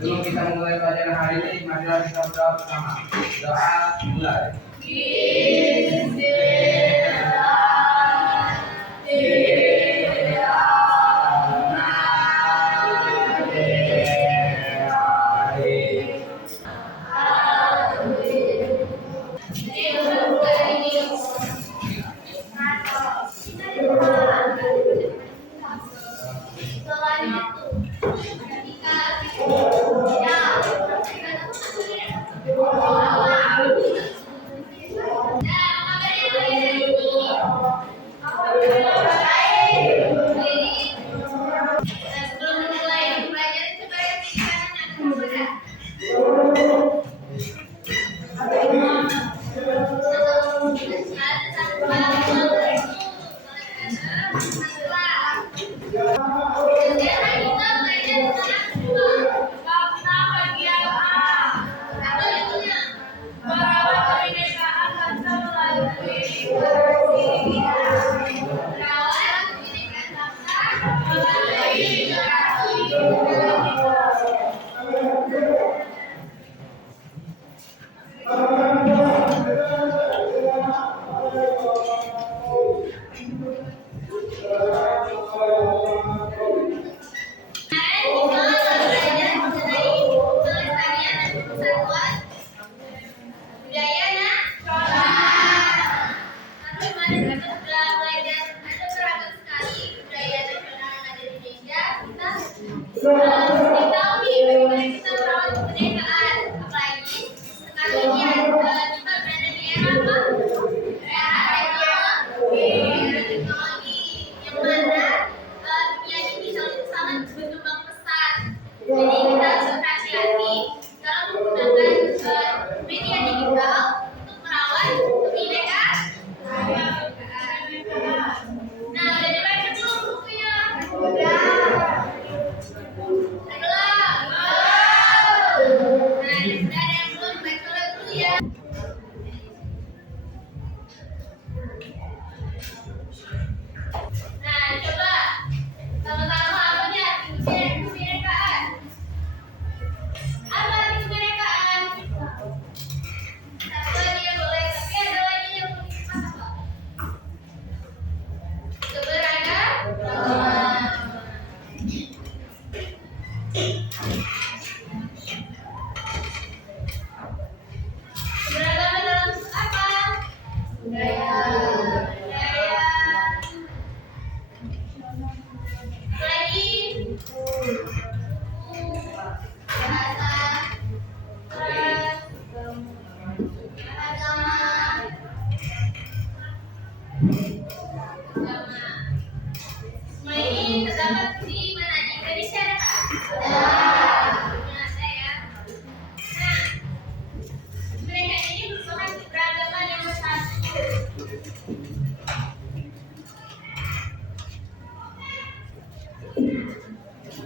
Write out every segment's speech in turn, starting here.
Sebelum kita memulai pelajaran hari ini, marilah kita berdoa bersama. Doa mulai.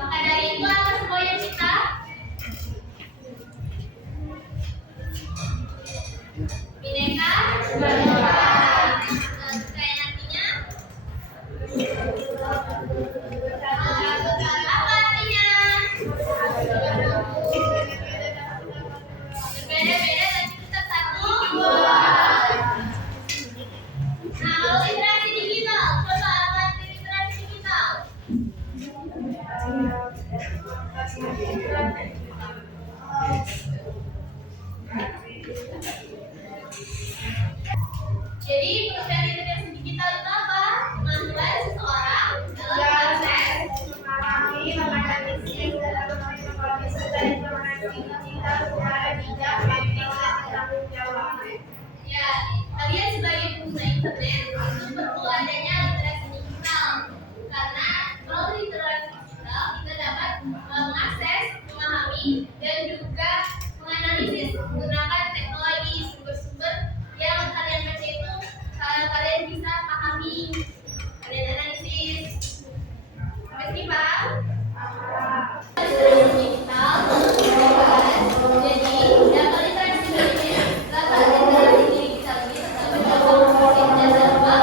Maka dari itu apa semua yang kita bineka kayak artinya apa artinya berbeda-beda tapi tetap satu. Nah, kalau literasi digital, coba apa arti literasi digital? Jadi pengertian literasi digital itu apa? Kemampuan seseorang dalam proses memahami, menganalisis, dan menganalisis informasi digital secara bijak, efektif, dan bertanggung jawab. Ya, kalian sebagai pengguna internet itu perlu adanya literasi digital karena kalau literasi digital kita dapat mengakses, memahami, dan juga menganalisis menggunakan teknologi sumber-sumber yang kalian baca itu kalian bisa pahami, kalian analisis. Sampai sini paham? Literasi digital jadi dapat literasi dirinya, dapat literasi diri kita ini terdapat dalam positif dan dampak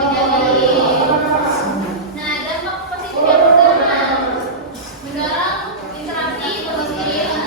negatif. Nah, dampak positif yang pertama mendorong interaksi positif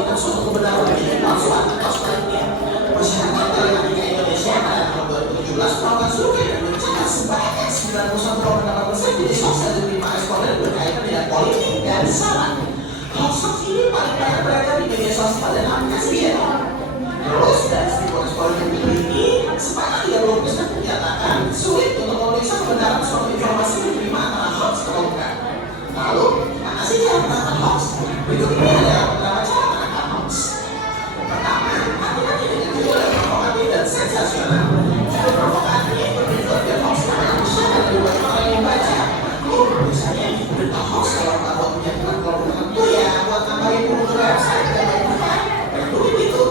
memberikan suatu kebenaran ini palsuan atau sebaliknya. Masyarakat Telematika Indonesia pada tahun 2017 melakukan survei dan mencatat sebanyak 91,8% jenis hoax yang diterima responden berkaitan dengan politik dan sara. Hoax ini paling banyak berada di media sosial dan aplikasi digital. Terus dari segi koresponden ini, sepakat 30% menyatakan sulit untuk memeriksa kebenaran suatu informasi yang diterima antara hoax atau bukan. Lalu, mana sih cara menangkap hoax? Berikut ini adalah beberapa cara menangkap hoax. Pertama, hati-hati dengan judul yang provokatif dan sensasional. Judul provokatif bertujuan biar hoax menangkap masyarakat dari banyak orang yang membaca. Misalnya, berita hoax kalau tak buat menyatukan kelompok tertentu ya buat nambahin pengunjung website dan banyak tertarik. Betul itu.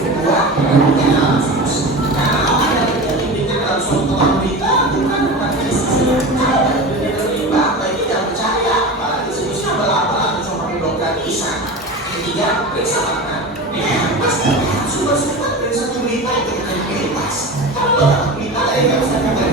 Kedua, mungkin hoax. Karena orang yang diberikan dalam suatu berita bukan krisis. Kalau benar-benar terlibat, baiknya jangan percaya. Apalagi seharusnya melapor atau cuma mendongkrak bisa. Ketiga, periksa fakta. Pasti sumber-sumber dari satu berita itu akan bebas. Kalau dapat berita dari website yang dari